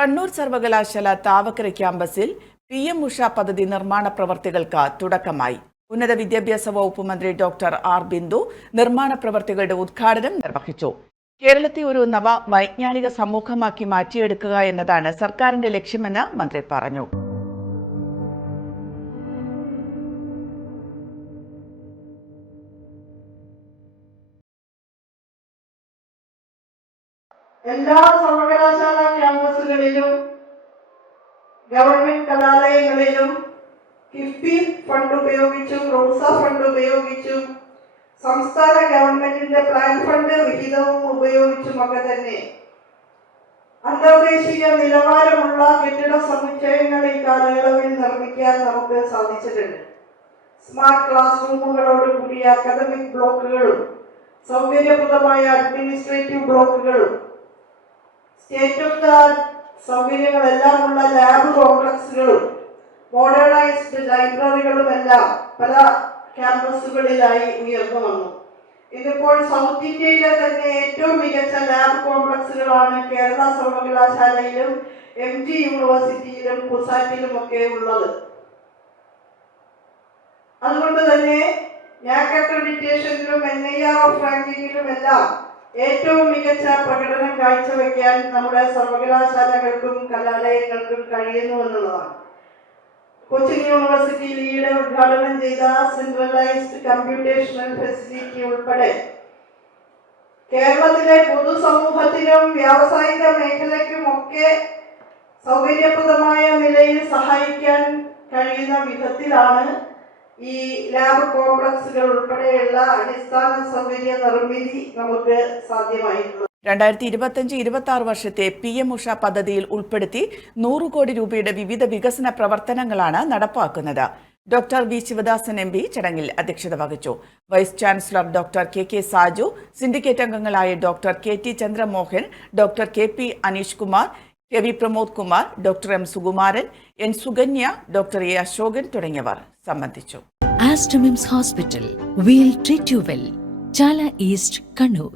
കണ്ണൂർ സർവകലാശാല താവക്കര ക്യാമ്പസിൽ P M Usha പദ്ധതി നിർമ്മാണ പ്രവർത്തികൾക്ക് തുടക്കമായി. ഉന്നത വിദ്യാഭ്യാസ വകുപ്പ് മന്ത്രി ഡോക്ടർ ആർ ബിന്ദു നിർമ്മാണ പ്രവർത്തികളുടെ ഉദ്ഘാടനം നിർവഹിച്ചു. കേരളത്തെ ഒരു നവ വൈജ്ഞാനിക സമൂഹമാക്കി മാറ്റിയെടുക്കുക എന്നതാണ് സർക്കാരിന്റെ ലക്ഷ്യമെന്ന് മന്ത്രി പറഞ്ഞു. എല്ലാ സർവകലാശാല ക്യാമ്പസുകളിലും ഗവൺമെന്റ് കലാലയങ്ങളിലും കിഫ്ബി ഫണ്ട് ഉപയോഗിച്ചും റോസ ഫണ്ട് ഉപയോഗിച്ചും സംസ്ഥാന ഗവൺമെന്റിന്റെ പ്ലാൻ ഫണ്ട് വിഹിതവും ഉപയോഗിച്ചുമൊക്കെ തന്നെ അന്തർദേശീയ നിലവാരമുള്ള കെട്ടിട സമുച്ചയങ്ങൾ ഈ കാലയളവിൽ നിർമ്മിക്കാൻ നമുക്ക് സാധിച്ചിട്ടുണ്ട്. സ്മാർട്ട് ക്ലാസ് റൂമുകളോട് കൂടിയ അക്കാദമിക് ബ്ലോക്കുകളും സൗകര്യപ്രദമായ അഡ്മിനിസ്ട്രേറ്റീവ് ബ്ലോക്കുകളും സ്റ്റേറ്റ് ഓഫ് ദ സൗകര്യങ്ങളെല്ലാം ഉള്ള ലാബ് കോംപ്ലക്സുകളും മോഡേണൈസ്ഡ് ലൈബ്രറികളും എല്ലാം പല ക്യാമ്പസുകളിലായി ഉയർന്നു വന്നു ഇതിപ്പോൾ സൗത്ത് ഇന്ത്യയിലെ തന്നെ ഏറ്റവും മികച്ച ലാബ് കോംപ്ലക്സുകളാണ് കേരള സർവകലാശാലയിലും എം ജി യൂണിവേഴ്സിറ്റിയിലും കുസാറ്റിലും ഒക്കെ ഉള്ളത്. അതുകൊണ്ട് തന്നെ നാക് അക്രഡിറ്റേഷനിലും എൻ ഐ ആർ ഓഫ് റാങ്കിങ്ങിലും എല്ലാം ഏറ്റവും മികച്ച പ്രകടനം കാഴ്ചവെക്കാൻ നമ്മുടെ സർവകലാശാലകൾക്കും കലാലയങ്ങൾക്കും കഴിയുന്നു എന്നുള്ളതാണ്. കൊച്ചിൻ യൂണിവേഴ്സിറ്റിയിൽ ഈയിടെ ഉദ്ഘാടനം ചെയ്ത സെൻട്രലൈസ്ഡ് കമ്പ്യൂട്ടേഷണൽ ഫെസിലിറ്റി ഉൾപ്പെടെ കേരളത്തിലെ പൊതുസമൂഹത്തിനും വ്യാവസായിക മേഖലയ്ക്കും ഒക്കെ സൗകര്യപ്രദമായ നിലയിൽ സഹായിക്കാൻ കഴിയുന്ന വിധത്തിലാണ് ഈ ലാബ് കോംപ്ലക്സുകൾ ഉൾപ്പെടെയുള്ള അടിസ്ഥാന സൗകര്യ നിർമ്മിതി നമുക്ക് സാധ്യമായിട്ടുള്ളത്. രണ്ടായിരത്തി ഇരുപത്തിയഞ്ച് ഇരുപത്തി ആറ് വർഷത്തെ പി എം ഉഷ പദ്ധതിയിൽ ഉൾപ്പെടുത്തി നൂറ് കോടി രൂപയുടെ വിവിധ വികസന പ്രവർത്തനങ്ങളാണ് നടപ്പാക്കുന്നത്. Doctor V Sivadasan M P ചടങ്ങിൽ അധ്യക്ഷത വഹിച്ചു. Vice chancellor doctor K K Saju syndicate അംഗങ്ങളായ doctor K T Chandramohan doctor K P Aneesh Kumar K V Pramod Kumar doctor M Sukumaran N Sukanya doctor A Ashokan തുടങ്ങിയവർ സംബന്ധിച്ചു. Aster MIMS hospital we'll treat you well Chala east Kannur